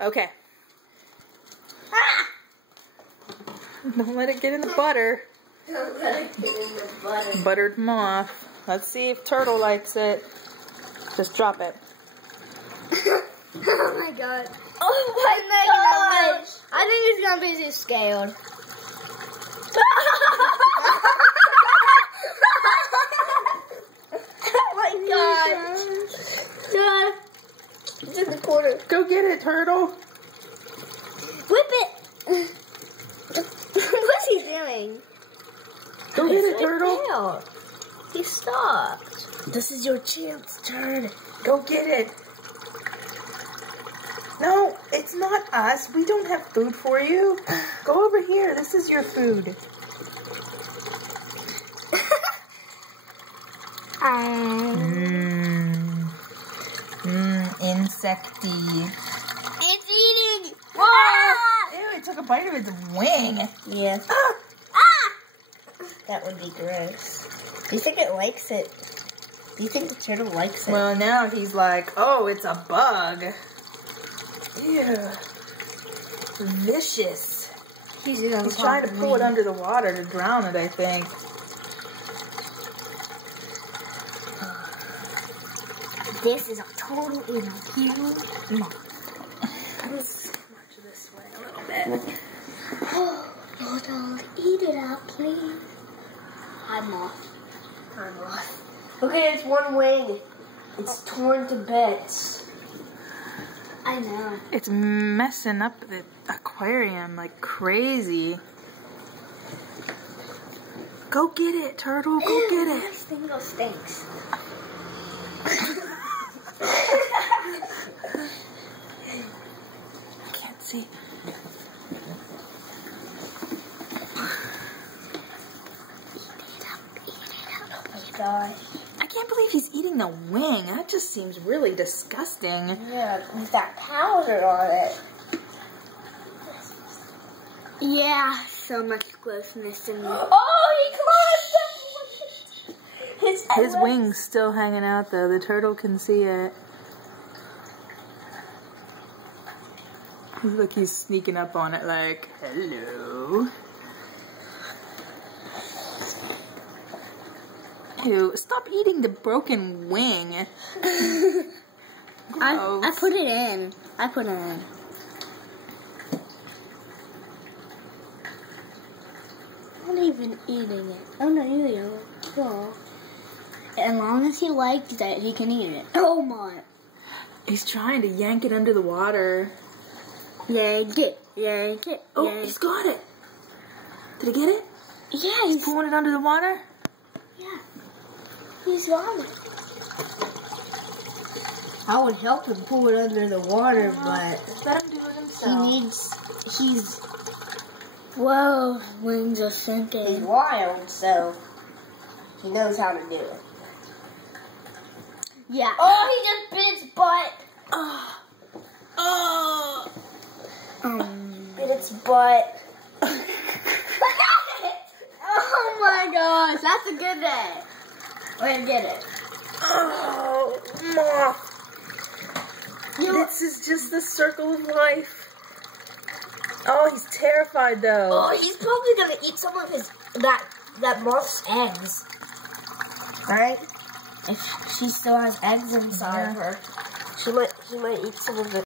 Okay. Don't let it get in the butter. Don't let it get in the butter. Buttered moth. Let's see if Turtle likes it. Just drop it. Oh my god. Oh my god. I think it's gonna be too scared. Oh my god. God. It's in the corner. Go get it, Turtle. Whip it. What's he doing? Go get it, Turtle. Out. He stopped. This is your chance, turn. Go get it. No, it's not us. We don't have food for you. Go over here. This is your food. Insecty. It's eating. Ah! Ew, it took a bite of its wing. Yeah. Ah! That would be gross. Do you think it likes it? Do you think the turtle likes it? Well, now he's like, oh, it's a bug. Ew. Vicious. He's trying to pull it under the water to drown it, I think. This is a total interview. Let's march this way a little bit. Oh, Lord, I'll eat it out, please. I'm off. Okay, it's one wing. It's torn to bits. I know. It's messing up the aquarium like crazy. Go get it, Turtle. Go get it. This thing stinks. I can't see. God. I can't believe he's eating the wing. That just seems really disgusting. Yeah, with that powder on it. Yeah, so much grossness in there. Oh, he climbed! His wing's still hanging out though. The turtle can see it. Look, he's sneaking up on it like, hello. Ew, stop eating the broken wing. I put it in. I put it in. I'm not even eating it. Oh no, you don't. Oh. As long as he likes it, he can eat it. Oh my. He's trying to yank it under the water. Yank it. Yank it. Oh, yank. he's got it. Did he get it? Yeah, He's pulling it under the water? Yeah. He's got it. I would help him pull it under the water, but let him do it himself. he's whoa, wings are sinking. He's wild, so he knows how to do it. Yeah. Oh, he just bit his butt. Bit its butt. Oh my gosh, that's a good day. Way to get it. Oh, moth. This is just the circle of life. Oh, he's terrified though. Oh, he's probably gonna eat some of his that moth's eggs, right? If she still has eggs inside of her, he might eat some of it.